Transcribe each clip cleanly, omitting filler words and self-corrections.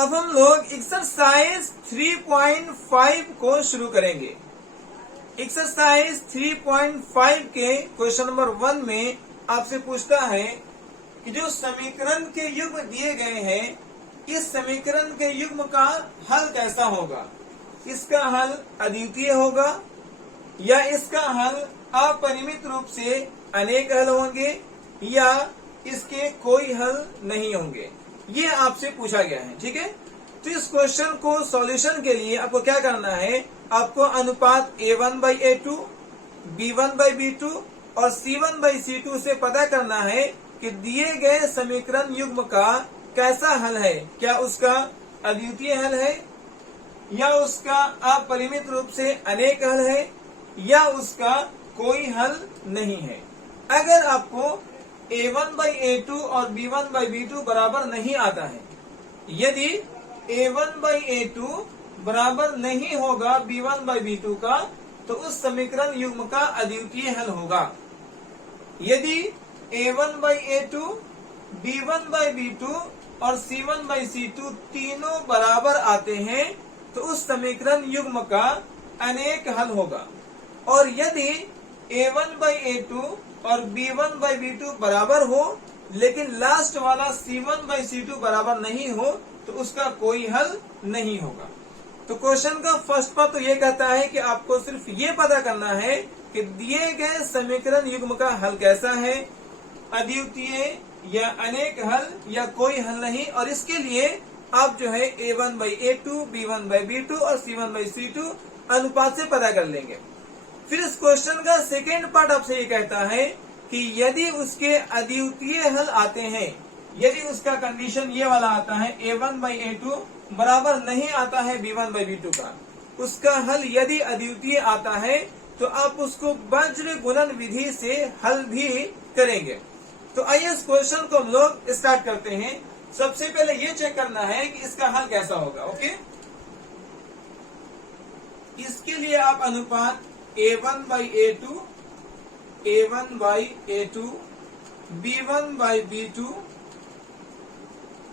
अब हम लोग एक्सरसाइज 3.5 को शुरू करेंगे। एक्सरसाइज 3.5 के क्वेश्चन नंबर 1 में आपसे पूछता है कि जो समीकरण के युग्म दिए गए हैं, इस समीकरण के युग्म का हल कैसा होगा। इसका हल अद्वितीय होगा या इसका हल अपरिमित रूप से अनेक हल होंगे या इसके कोई हल नहीं होंगे, ये आपसे पूछा गया है। ठीक है, तो इस क्वेश्चन को सॉल्यूशन के लिए आपको क्या करना है, आपको अनुपात A1/A2, B1/B2 और C1/C2 से पता करना है कि दिए गए समीकरण युग्म का कैसा हल है। क्या उसका अद्वितीय हल है या उसका अपरिमित रूप से अनेक हल है या उसका कोई हल नहीं है। अगर आपको A1/A2 और B1/B2 बराबर नहीं आता है, यदि A1/A2 बराबर नहीं होगा B1/B2 का, तो उस समीकरण युग्म का अद्वितीय हल होगा। यदि A1/A2, B1/B2 और C1/C2 तीनों बराबर आते हैं, तो उस समीकरण युग्म का अनेक हल होगा। और यदि A1/A2 और B1/B2 बराबर हो लेकिन लास्ट वाला C1/C2 बराबर नहीं हो, तो उसका कोई हल नहीं होगा। तो क्वेश्चन का फर्स्ट पार्ट तो ये कहता है कि आपको सिर्फ ये पता करना है कि दिए गए समीकरण युग्म का हल कैसा है, अद्वितीय या अनेक हल या कोई हल नहीं। और इसके लिए आप जो है A1/A2, B1/B2 और C1/C2 अनुपात से पता कर लेंगे। फिर इस क्वेश्चन का सेकेंड पार्ट आपसे ये कहता है कि यदि उसके अद्वितीय हल आते हैं, यदि उसका कंडीशन ये वाला आता है A1/A2 बराबर नहीं आता है B1/B2 का, उसका हल यदि अद्वितीय आता है तो आप उसको वज्र गुणन विधि से हल भी करेंगे। तो आइए इस क्वेश्चन को हम लोग स्टार्ट करते हैं। सबसे पहले ये चेक करना है कि इसका हल कैसा होगा। ओके, इसके लिए आप अनुपात A1/A2, A1/A2, B1/B2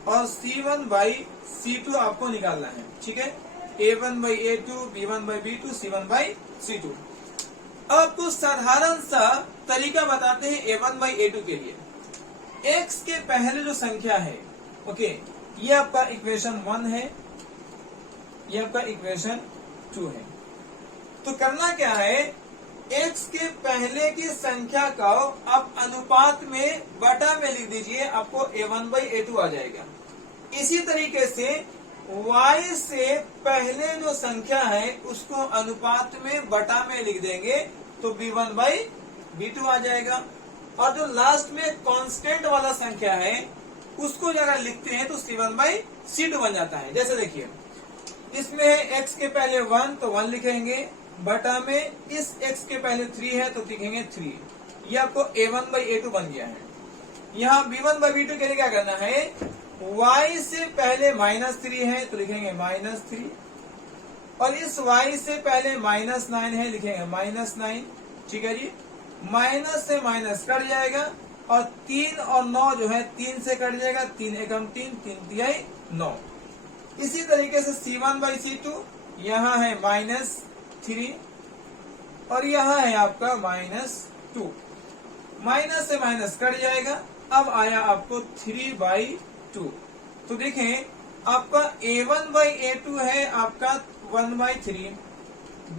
और C1/C2 आपको निकालना है। ठीक है, A1/A2, B1/B2, C1/C2। अब आपको साधारण सा तरीका बताते हैं A1/A2 के लिए। x के पहले जो संख्या है, ओके, ये आपका इक्वेशन 1 है, ये आपका इक्वेशन 2 है। तो करना क्या है, x के पहले की संख्या का आप अनुपात में बटा में लिख दीजिए, आपको A1/A2 आ जाएगा। इसी तरीके से y से पहले जो संख्या है उसको अनुपात में बटा में लिख देंगे तो B1/B2 आ जाएगा। और जो लास्ट में कांस्टेंट वाला संख्या है उसको अगर लिखते हैं तो C1/C2 बन जाता है। जैसे देखिए, इसमें है x के पहले 1 तो 1 लिखेंगे, बटा में इस x के पहले 3 है तो लिखेंगे 3। ये आपको A1/A2 बन गया है। यहाँ B1/B2 के लिए क्या करना है, y से पहले -3 है तो लिखेंगे -3 और इस y से पहले -9 है, लिखेंगे -9। ठीक है जी, माइनस से माइनस कट जाएगा और 3 और 9 जो है 3 से कट जाएगा, 3 एकम 3, 3 तिहाई 9। इसी तरीके से C1/C2, यहाँ है -3 और यहाँ है आपका -2। माइनस से माइनस कट जाएगा, अब आया आपको 3/2। तो देखें, आपका A1/A2 है आपका 1/3,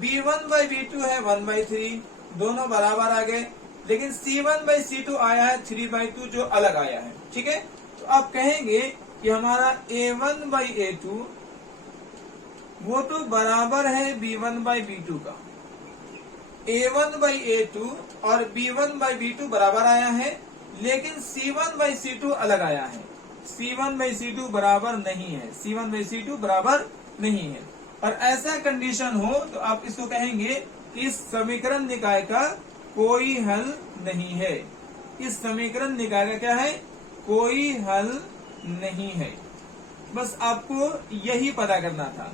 B1/B2 है 1/3, दोनों बराबर आ गए। लेकिन C1/C2 आया है 3/2 जो अलग आया है। ठीक है, तो आप कहेंगे कि हमारा A1/A2 वो तो बराबर है B1/B2 का। A1/A2 और B1/B2 बराबर आया है, लेकिन C1/C2 अलग आया है। C1/C2 बराबर नहीं है, C1/C2 बराबर नहीं है। और ऐसा कंडीशन हो तो आप इसको कहेंगे कि इस समीकरण निकाय का कोई हल नहीं है। इस समीकरण निकाय का क्या है, कोई हल नहीं है। बस आपको यही पता करना था।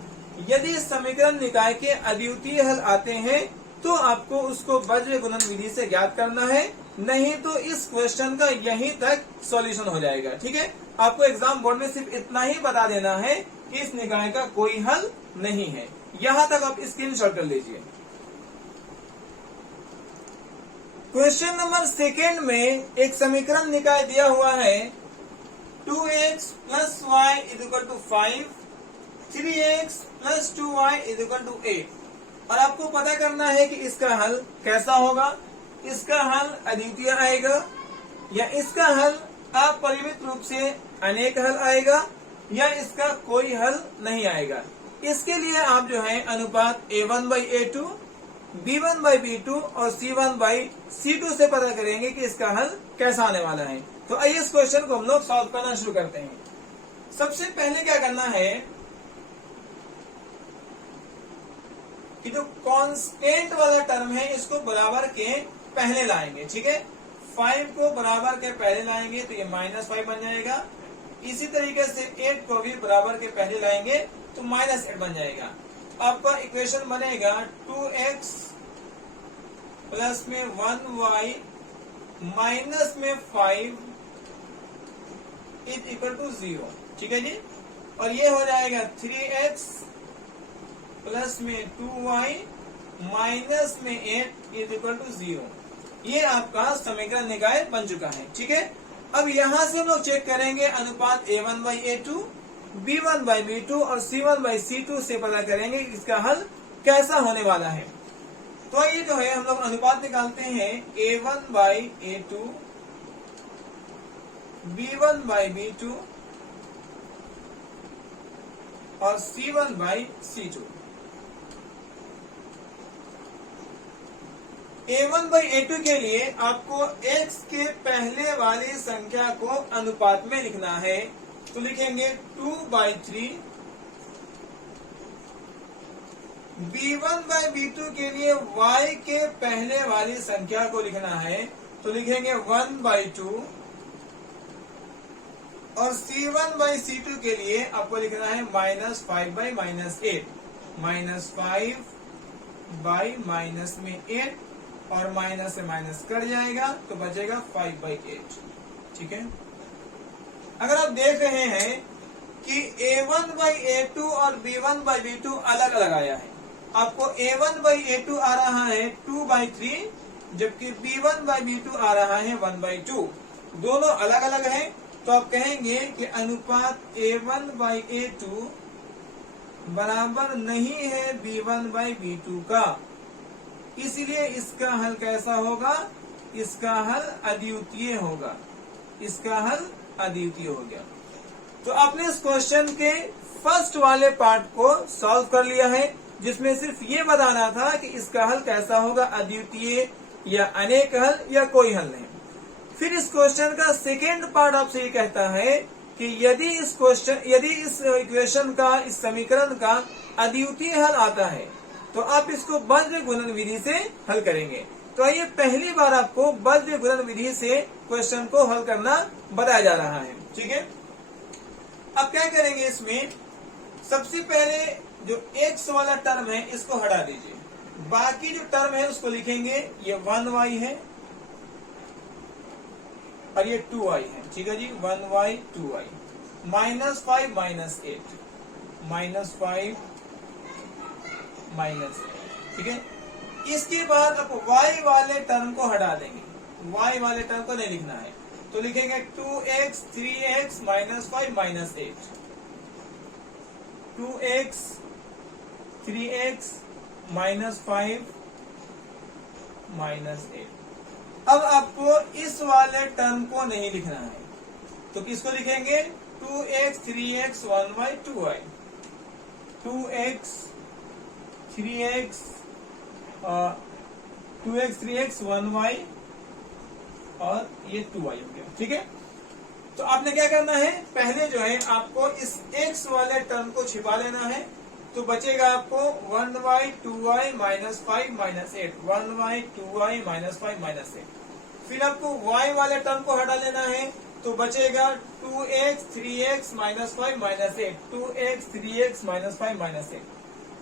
यदि समीकरण निकाय के अद्वितीय हल आते हैं तो आपको उसको वज्र गुणन विधि से ज्ञात करना है, नहीं तो इस क्वेश्चन का यहीं तक सॉल्यूशन हो जाएगा। ठीक है, आपको एग्जाम बोर्ड में सिर्फ इतना ही बता देना है इस निकाय का कोई हल नहीं है। यहां तक आप स्क्रीनशॉट कर लीजिए। क्वेश्चन नंबर सेकेंड में एक समीकरण निकाय दिया हुआ है 2x plus y is equal to 5, 3x plus 2y is equal to 8 और आपको पता करना है कि इसका हल कैसा होगा। इसका हल अद्वितीय आएगा या इसका हल अपरिमित रूप से अनेक हल आएगा या इसका कोई हल नहीं आएगा। इसके लिए आप जो है अनुपात a1/a2, b1/b2 और c1/c2 से पता करेंगे कि इसका हल कैसा आने वाला है। तो आइए इस क्वेश्चन को हम लोग सॉल्व करना शुरू करते हैं। सबसे पहले क्या करना है कि जो कांस्टेंट वाला टर्म है इसको बराबर के पहले लाएंगे। ठीक है, 5 को बराबर के पहले लाएंगे तो ये -5 बन जाएगा। इसी तरीके से 8 को भी बराबर के पहले लाएंगे तो -8 बन जाएगा। आपका इक्वेशन बनेगा 2x प्लस में 1y माइनस में 5 इज इक्वल टू 0। ठीक है जी, और ये हो जाएगा 3x प्लस में 2y माइनस में 8 इज इक्वल टू 0। ये आपका समीकरण निकाय बन चुका है। ठीक है, अब यहां से हम लोग चेक करेंगे अनुपात a1/a2, b1/b2 और c1/c2 से पता करेंगे कि इसका हल कैसा होने वाला है। तो ये जो है हम लोग अनुपात निकालते हैं a1/a2, b1/b2 और c1/c2। a1/a2 के लिए आपको x के पहले वाली संख्या को अनुपात में लिखना है तो लिखेंगे 2/3। b1/b2 के लिए y के पहले वाली संख्या को लिखना है तो लिखेंगे 1/2 और c1/c2 के लिए आपको लिखना है -5/-8, -5/-8 और माइनस से माइनस कट जाएगा तो बचेगा 5/8। ठीक है, अगर आप देख रहे हैं कि a1/a2 और b1/b2 अलग अलग आया है, आपको a1/a2 आ रहा है 2/3 जबकि b1/b2 आ रहा है 1/2। दोनों अलग अलग हैं तो आप कहेंगे कि अनुपात a1/a2 बराबर नहीं है b1/b2 का, इसलिए इसका हल कैसा होगा? इसका हल अद्वितीय होगा। इसका हल अद्वितीय हो गया। तो आपने इस क्वेश्चन के फर्स्ट वाले पार्ट को सॉल्व कर लिया है जिसमें सिर्फ ये बताना था कि इसका हल कैसा होगा, अद्वितीय या अनेक हल या कोई हल नहीं। फिर इस क्वेश्चन का सेकेंड पार्ट आपसे ये कहता है कि यदि इस इक्वेशन का, इस समीकरण का अद्वितीय हल आता है तो आप इसको बज्र गुणन विधि से हल करेंगे। तो आइए पहली बार आपको बज्र गुणन विधि से क्वेश्चन को हल करना बताया जा रहा है। ठीक है, अब क्या करेंगे, इसमें सबसे पहले जो x वाला टर्म है इसको हटा दीजिए, बाकी जो टर्म है उसको लिखेंगे। ये 1y है और ये 2y है। ठीक है जी, 1y 2y -5 -8 -5 माइनस। ठीक है, इसके बाद आप y वाले टर्म को हटा देंगे, y वाले टर्म को नहीं लिखना है तो लिखेंगे 2x 3x -5 -8, 2x 3x -5 -8। अब आपको इस वाले टर्म को नहीं लिखना है तो किसको लिखेंगे? 2x 3x 1y 2y, 2x 3x 1y और ये 2y हो गया। ठीक है, तो आपने क्या करना है, पहले जो है आपको इस x वाले टर्म को छिपा लेना है तो बचेगा आपको 1y 2y -5 -8, 1y 2y -5 -8। फिर आपको y वाले टर्म को हटा लेना है तो बचेगा 2x 3x -5 -8, 2x 3x -5 -8।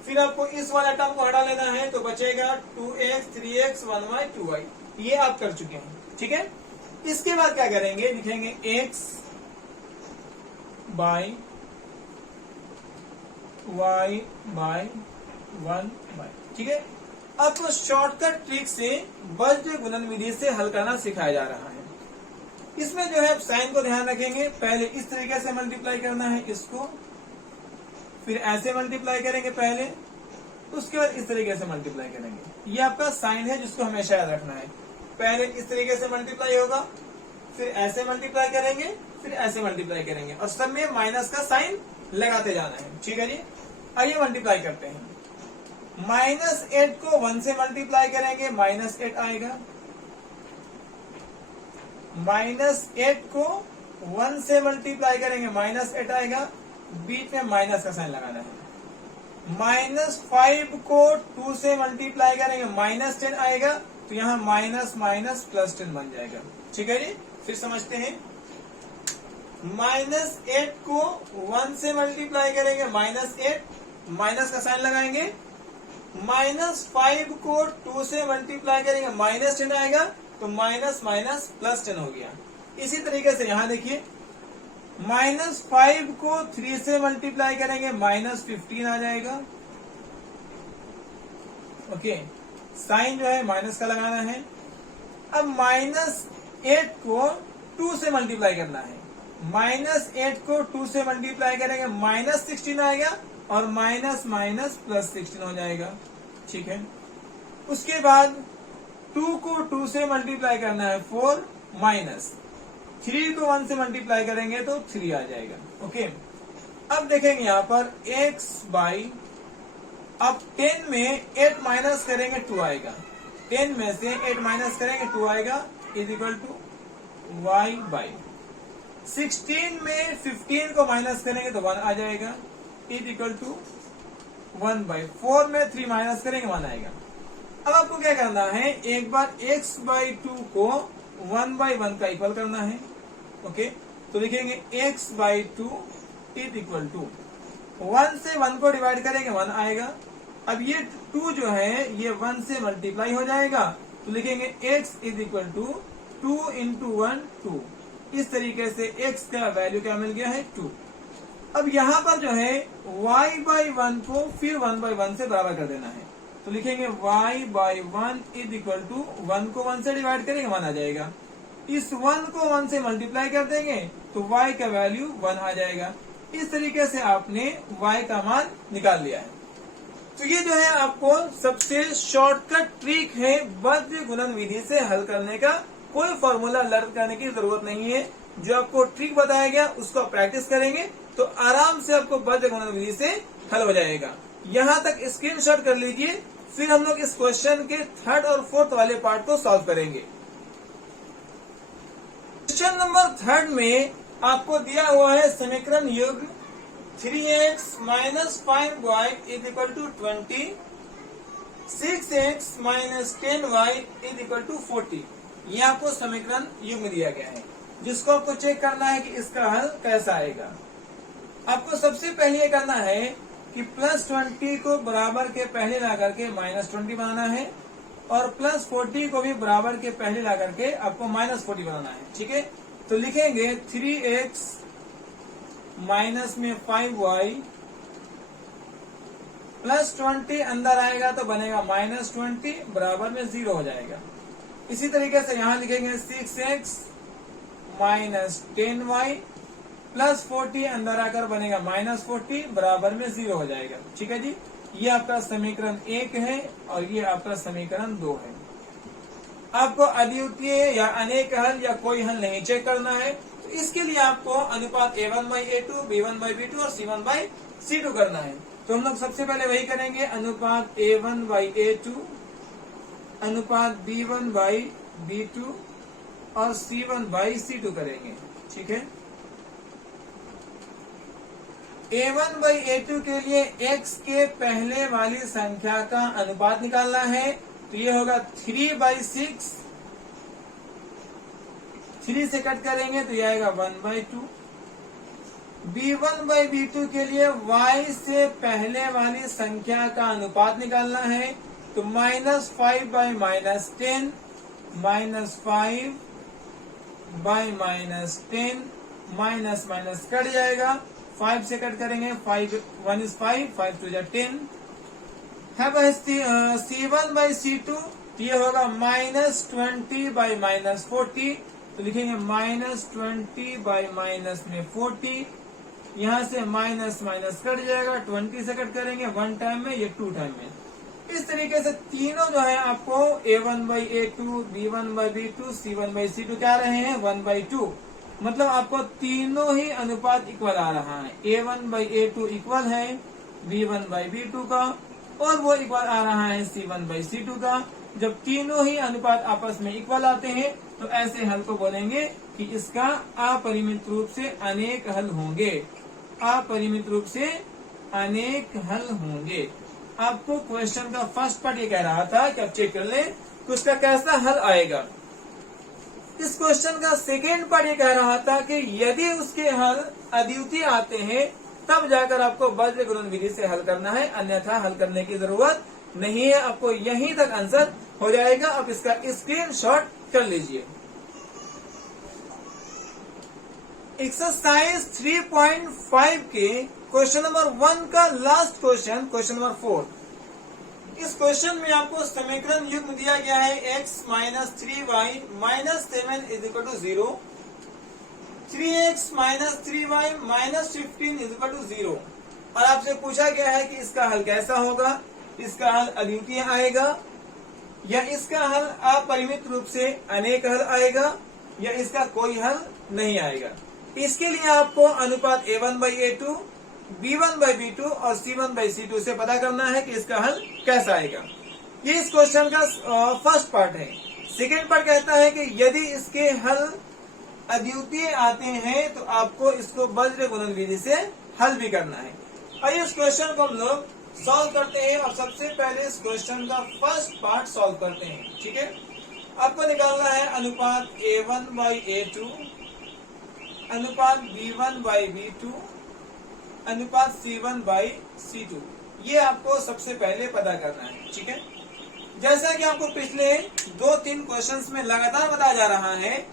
फिर आपको इस वाला टर्म को हटा लेना है तो बचेगा 2x 3x 1y 2y। ये आप कर चुके हैं। ठीक है, इसके बाद क्या करेंगे, लिखेंगे x by y by 1 by. ठीक है, आपको शॉर्टकट ट्रिक से वज्र गुणन विधि से हल करना सिखाया जा रहा है। इसमें जो है साइन को ध्यान रखेंगे, पहले इस तरीके से मल्टीप्लाई करना है इसको, फिर ऐसे मल्टीप्लाई करेंगे पहले, उसके बाद इस तरीके से मल्टीप्लाई करेंगे। ये आपका साइन है जिसको हमेशा याद रखना है। पहले इस तरीके से मल्टीप्लाई होगा, फिर ऐसे मल्टीप्लाई करेंगे, फिर ऐसे मल्टीप्लाई करेंगे और सब में माइनस का साइन लगाते जाना है। ठीक है जी, आइए मल्टीप्लाई करते हैं। -8 को 1 से मल्टीप्लाई करेंगे, -8 आएगा। -8 को 1 से मल्टीप्लाई करेंगे, -8 आएगा। बीच में माइनस का साइन लगाना है। -5 को 2 से मल्टीप्लाई करेंगे, -10 आएगा, तो यहाँ माइनस माइनस +10 बन जाएगा। ठीक है जी, फिर समझते हैं। -8 को 1 से मल्टीप्लाई करेंगे, -8, माइनस का साइन लगाएंगे। -5 को 2 से मल्टीप्लाई करेंगे, -10 आएगा, तो माइनस माइनस +10 हो गया। इसी तरीके से यहाँ देखिए, -5 को 3 से मल्टीप्लाई करेंगे, -15 आ जाएगा। ओके, साइन जो है माइनस का लगाना है। अब -8 को 2 से मल्टीप्लाई करना है, -8 को 2 से मल्टीप्लाई करेंगे, -16 आएगा और माइनस माइनस +16 हो जाएगा। ठीक है, उसके बाद 2 को 2 से मल्टीप्लाई करना है 4, -3 को 1 से मल्टीप्लाई करेंगे तो 3 आ जाएगा। ओके, अब देखेंगे यहाँ पर x बाई, अब 10 में 8 माइनस करेंगे 2 आएगा, 10 में से 8 माइनस करेंगे 2 आएगा, is equal to y by. 16 में 15 को माइनस करेंगे तो 1 आ जाएगा, इज इक्वल टू 1 बाई। 4 में 3 माइनस करेंगे 1 आएगा। अब आपको क्या करना है, एक बार x बाई 2 को 1 बाई 1 का इक्वल करना है। ओके, तो लिखेंगे x by 2 is equal to 1 से 1 को डिवाइड करेंगे 1 आएगा। अब ये 2 जो है ये 1 से मल्टीप्लाई हो जाएगा, तो लिखेंगे x is equal to 2 into 1 2। इस तरीके से x का वैल्यू क्या मिल गया है 2। अब यहाँ पर जो है y बाई 1 को फिर 1 बाई 1 से बराबर कर देना है, तो लिखेंगे y by 1 is equal to 1 को 1 से डिवाइड करेंगे 1 आ जाएगा। इस 1 को 1 से मल्टीप्लाई कर देंगे तो y का वैल्यू 1 आ जाएगा। इस तरीके से आपने y का मान निकाल लिया है। तो ये जो है आपको सबसे शॉर्टकट ट्रिक है वज्र गुणन विधि से हल करने का। कोई फॉर्मूला लर्न करने की जरूरत नहीं है, जो आपको ट्रिक बताया गया उसको प्रैक्टिस करेंगे तो आराम से आपको वज्र गुणन विधि से हल हो जाएगा। यहाँ तक स्क्रीनशॉट कर लीजिए, फिर हम लोग इस क्वेश्चन के 3rd और 4th वाले पार्ट को सॉल्व करेंगे। क्वेश्चन नंबर 3rd में आपको दिया हुआ है समीकरण युग्म 3x minus 5y is equal to 20, 6x minus 10y is equal to 40। ये आपको समीकरण युग्म दिया गया है, जिसको आपको चेक करना है कि इसका हल कैसा आएगा। आपको सबसे पहले ये करना है कि +20 को बराबर के पहले ला करके -20 बनाना है और +40 को भी बराबर के पहले ला करके आपको -40 बनाना है। ठीक है, तो लिखेंगे 3x माइनस में 5y +20 अंदर आएगा तो बनेगा -20 बराबर में 0 हो जाएगा। इसी तरीके से यहाँ लिखेंगे 6x माइनस 10y +40 अंदर आकर बनेगा -40 बराबर में 0 हो जाएगा। ठीक है जी, ये आपका समीकरण 1 है और ये आपका समीकरण 2 है। आपको अद्वितीय या अनेक हल या कोई हल नहीं चेक करना है, तो इसके लिए आपको अनुपात a1/a2, b1/b2 और c1/c2 करना है। तो हम लोग सबसे पहले वही करेंगे, अनुपात a1/a2, अनुपात b1/b2 और c1/c2 करेंगे। ठीक है, a1/a2 के लिए x के पहले वाली संख्या का अनुपात निकालना है, तो ये होगा 3/6, 3 से कट करेंगे तो ये आएगा 1/2। b1/b2 के लिए y से पहले वाली संख्या का अनुपात निकालना है, तो -5/-10 -5/-10 माइनस माइनस कट जाएगा, 5 से कट करेंगे, 5 1 is 5, 5 2 is 10। है C1 by C2, ये होगा -20/-40, तो लिखेंगे -20 by -40। यहाँ से माइनस माइनस कट जाएगा, 20 से कट करेंगे 1 टाइम में, ये 2 टाइम में। इस तरीके से तीनों जो है आपको A1/A2, B1/B2, C1/C2 क्या रहे हैं 1/2। मतलब आपको तीनों ही अनुपात इक्वल आ रहा है। A1/A2 इक्वल है B1/B2 का, और वो इक्वल आ रहा है C1/C2 का। जब तीनों ही अनुपात आपस में इक्वल आते हैं तो ऐसे हल को बोलेंगे कि इसका अपरिमित रूप से अनेक हल होंगे। अपरिमित रूप से अनेक हल होंगे। आपको क्वेश्चन का फर्स्ट पार्ट ये कह रहा था कि आप चेक कर लें कि उसका कैसा हल आएगा। इस क्वेश्चन का सेकेंड पार्ट ये कह रहा था कि यदि उसके हल अद्वितीय आते हैं तब जाकर आपको वज्र गुणन विधि से हल करना है, अन्यथा हल करने की जरूरत नहीं है। आपको यहीं तक आंसर हो जाएगा। आप इसका स्क्रीनशॉट कर लीजिए। एक्सरसाइज 3.5 के क्वेश्चन नंबर 1 का लास्ट क्वेश्चन, क्वेश्चन नंबर 4। इस क्वेश्चन में आपको समीकरण युग्म दिया गया है x - 3y - 7 = 0, 3x - 3y - 15 = 0, और आपसे पूछा गया है कि इसका हल कैसा होगा। इसका हल अद्वितीय आएगा, या इसका हल अपरिमित रूप से अनेक हल आएगा, या इसका कोई हल नहीं आएगा। इसके लिए आपको अनुपात A1/A2, B1/B2 और C1/C2 से पता करना है कि इसका हल कैसा आएगा। ये इस क्वेश्चन का फर्स्ट पार्ट है। सेकेंड पार्ट कहता है कि यदि इसके हल अद्वितीय आते हैं तो आपको इसको वज्र गुणन विधि से हल भी करना है। आइए इस क्वेश्चन को हम लोग सॉल्व करते हैं, और सबसे पहले इस क्वेश्चन का फर्स्ट पार्ट सॉल्व करते हैं। ठीक है, आपको निकालना है अनुपात A1/A2, अनुपात B1/B2, अनुपात C1/C2। ये आपको सबसे पहले पता करना है। ठीक है, जैसा कि आपको पिछले 2-3 क्वेश्चंस में लगातार बताया जा रहा है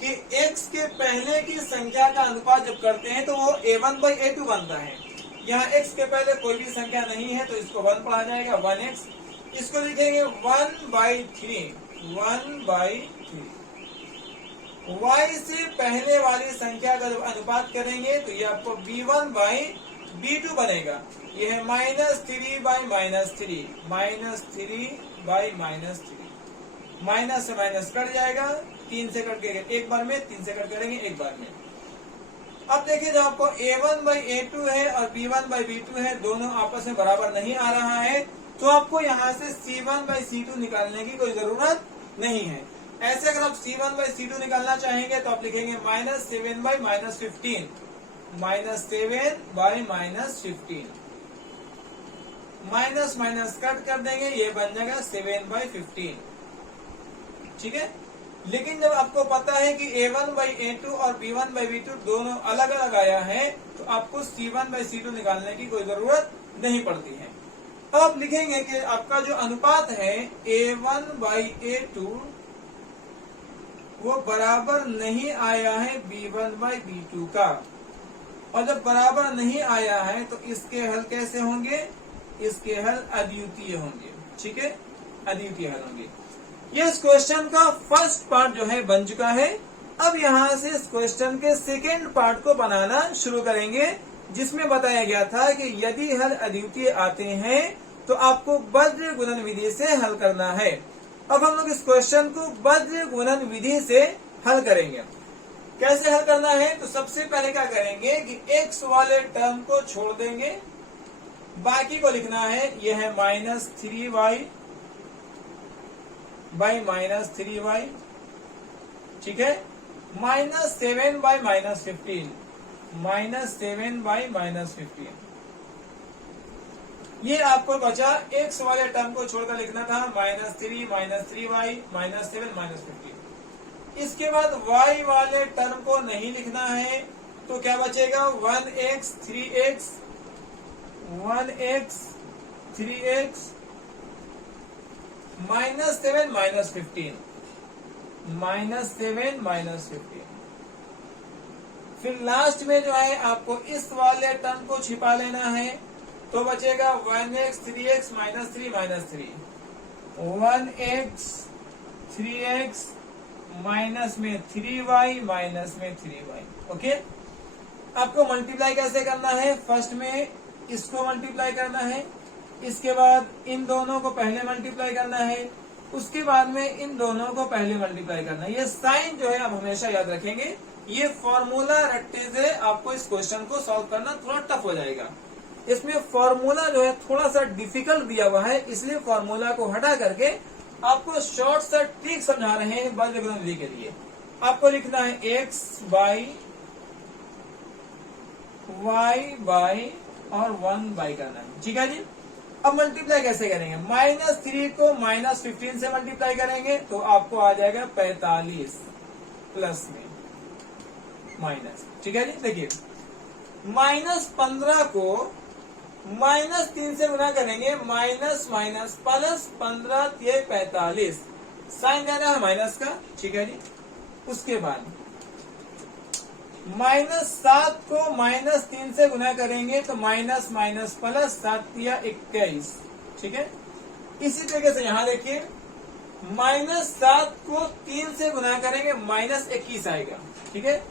कि x के पहले की संख्या का अनुपात जब करते हैं तो वो A1/A2 बनता है। यहाँ x के पहले कोई भी संख्या नहीं है तो इसको 1 पढ़ा जाएगा, 1x। इसको लिखेंगे 1/3, 1/3। y से पहले वाली संख्या का जब अनुपात करेंगे तो ये आपको B1/B2 बनेगा। ये है -3/-3, -3/-3, माइनस से माइनस कट जाएगा, 3 से कट करेंगे एक बार में, 3 से कट करेंगे एक बार में। अब देखिए जब आपको A1/A2 है और B1/B2 है, दोनों आपस में बराबर नहीं आ रहा है, तो आपको यहाँ से C1/C2 निकालने की कोई जरूरत नहीं है। ऐसे अगर आप C1/C2 निकालना चाहेंगे तो आप लिखेंगे -7/-15, -7/-15, माइनस माइनस कट कर देंगे, ये बन जाएगा 7/15। ठीक है, लेकिन जब आपको पता है कि A1/A2 और B1/B2 दोनों अलग अलग आया है तो आपको C1/C2 निकालने की कोई जरूरत नहीं पड़ती है। अब आप लिखेंगे कि आपका जो अनुपात है A1/A2 वो बराबर नहीं आया है B1/B2 का, और जब बराबर नहीं आया है तो इसके हल कैसे होंगे, इसके हल अद्वितीय होंगे। ठीक है, अद्वितीय हल होंगे। ये इस क्वेश्चन का फर्स्ट पार्ट जो है बन चुका है। अब यहाँ से इस क्वेश्चन के सेकेंड पार्ट को बनाना शुरू करेंगे, जिसमें बताया गया था कि यदि हल अद्वितीय आते हैं तो आपको वज्र गुणन विधि से हल करना है। अब हम लोग इस क्वेश्चन को वज्र गुणन विधि से हल करेंगे। कैसे हल करना है, तो सबसे पहले क्या करेंगे कि x वाले टर्म को छोड़ देंगे, बाकी को लिखना है। यह है -3y बाई -3y। ठीक है, -7/-15, -7/-15। ये आपको बचा x वाले टर्म को छोड़कर लिखना था -3, -3y, -7, -15। इसके बाद y वाले टर्म को नहीं लिखना है तो क्या बचेगा 1x, 3x, 1x, 3x, -7, -15, -7, -15। फिर लास्ट में जो है आपको इस वाले टर्म को छिपा लेना है, तो बचेगा 1x 3x minus 3 minus 3, 1x 3x minus में 3y माइनस में 3y। ओके, आपको मल्टीप्लाई कैसे करना है, फर्स्ट में इसको मल्टीप्लाई करना है, इसके बाद इन दोनों को पहले मल्टीप्लाई करना है, उसके बाद में इन दोनों को पहले मल्टीप्लाई करना है। ये साइन जो है आप हमेशा याद रखेंगे, ये फॉर्मूला रटने से आपको इस क्वेश्चन को सॉल्व करना थोड़ा टफ हो जाएगा। इसमें फॉर्मूला जो है थोड़ा सा डिफिकल्ट दिया हुआ है, इसलिए फॉर्मूला को हटा करके आपको शॉर्ट सा ट्रिक समझा रहे हैं बीजगणित के लिए। आपको लिखना है x बाई y बाई और 1 बाई करना है, ठीक है जी। अब मल्टीप्लाई कैसे करेंगे, -3 को -15 से मल्टीप्लाई करेंगे तो आपको आ जाएगा 45 प्लस में माइनस, ठीक है जी। देखिए -15 को -3 से गुना करेंगे, माइनस माइनस प्लस 15 ये 45, साइन देना है माइनस का, ठीक है जी। उसके बाद -7 को -3 से गुना करेंगे तो माइनस माइनस प्लस 7 या 21, ठीक है। इसी तरीके से यहाँ देखिए -7 को 3 से गुना करेंगे -21 आएगा, ठीक है।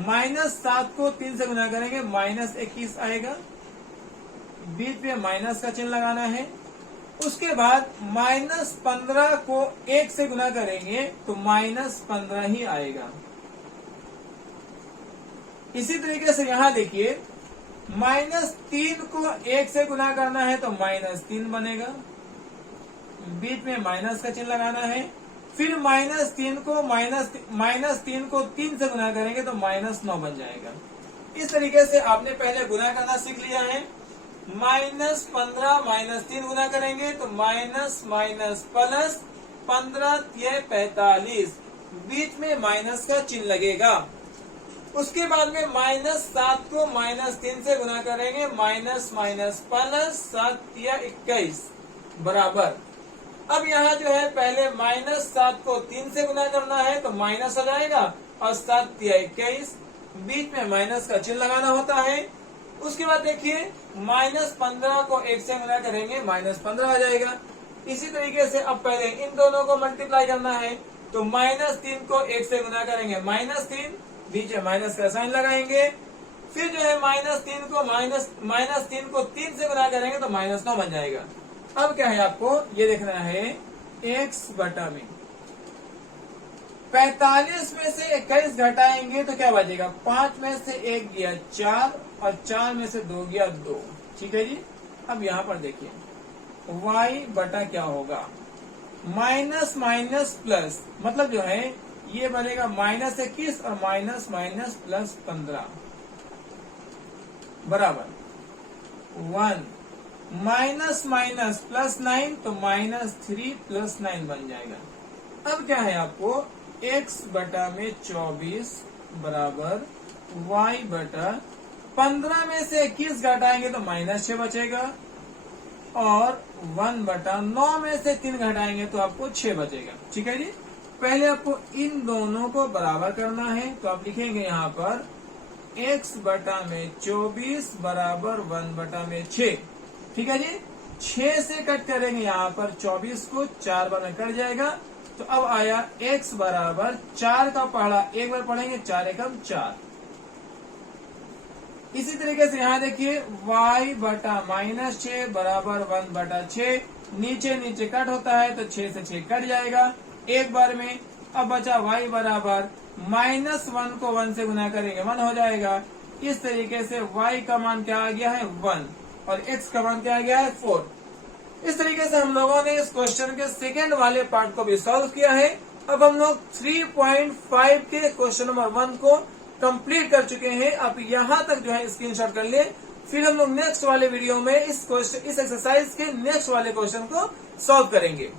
-7 को 3 से गुना करेंगे -21 आएगा, बीच में माइनस का चिन्ह लगाना है। उसके बाद -15 को 1 से गुना करेंगे तो -15 ही आएगा। इसी तरीके से यहाँ देखिए -3 को 1 से गुना करना है तो -3 बनेगा, बीच में माइनस का चिन्ह लगाना है। फिर -3 को 3 से गुना करेंगे तो -9 बन जाएगा। इस तरीके से आपने पहले गुना करना सीख लिया है। -15 -3 गुना करेंगे तो माइनस माइनस प्लस 15 ये 45, बीच में माइनस का चिन्ह लगेगा। उसके बाद में -7 को -3 से गुना करेंगे, माइनस माइनस प्लस 7 या 21 बराबर। अब यहाँ जो है पहले -7 को 3 से गुना करना है तो माइनस हो जाएगा और 7 या 21, बीच में माइनस का चिन्ह लगाना होता है। उसके बाद देखिए -15 को 1 से गुना करेंगे, -15 आ जाएगा। इसी तरीके से अब पहले इन दोनों को मल्टीप्लाई करना है तो -3 को 1 से गुना करेंगे -3, बीच में माइनस का साइन लगाएंगे। फिर जो है -3 को 3 से गुना करेंगे तो -9 बन जाएगा। अब क्या है आपको ये देखना है, x बटा में 45 में से 21 घटाएंगे तो क्या बचेगा, 5 में से 1 गया 4 और 4 में से 2 गया 2, ठीक है जी। अब यहाँ पर देखिए y बटा क्या होगा, माइनस माइनस प्लस, मतलब जो है ये बनेगा -21 और माइनस माइनस प्लस 15 बराबर 1, माइनस माइनस प्लस 9 तो -3 प्लस 9 बन जाएगा। अब क्या है आपको x बटा में 24 बराबर y बटा 15 में से 21 घटाएंगे तो -6 बचेगा और 1 बटा 9 में से 3 घटाएंगे तो आपको 6 बचेगा, ठीक है जी। पहले आपको इन दोनों को बराबर करना है तो आप लिखेंगे यहाँ पर x बटा में 24 बराबर 1 बटा में 6, ठीक है जी। 6 से कट करेंगे यहाँ पर 24 को, 4 बार में कट जाएगा तो अब आया x बराबर 4 का पहाड़ा, एक बार पढ़ेंगे 4 एकम 4। इसी तरीके से यहाँ देखिए y बटा -6 बराबर 1 बटा 6, नीचे नीचे कट होता है तो 6 से 6 कट जाएगा एक बार में। अब बचा y बराबर -1 को 1 से गुना करेंगे 1 हो जाएगा। इस तरीके से y का मान क्या आ गया है 1 और x का मान क्या आ गया है 4। इस तरीके से हम लोगों ने इस क्वेश्चन के सेकेंड वाले पार्ट को भी सॉल्व किया है। अब हम लोग 3.5 के क्वेश्चन नंबर 1 को कंप्लीट कर चुके हैं। आप यहाँ तक जो है स्क्रीनशॉट कर ले, फिर हम लोग नेक्स्ट वाले वीडियो में इस एक्सरसाइज के नेक्स्ट वाले क्वेश्चन को सॉल्व करेंगे।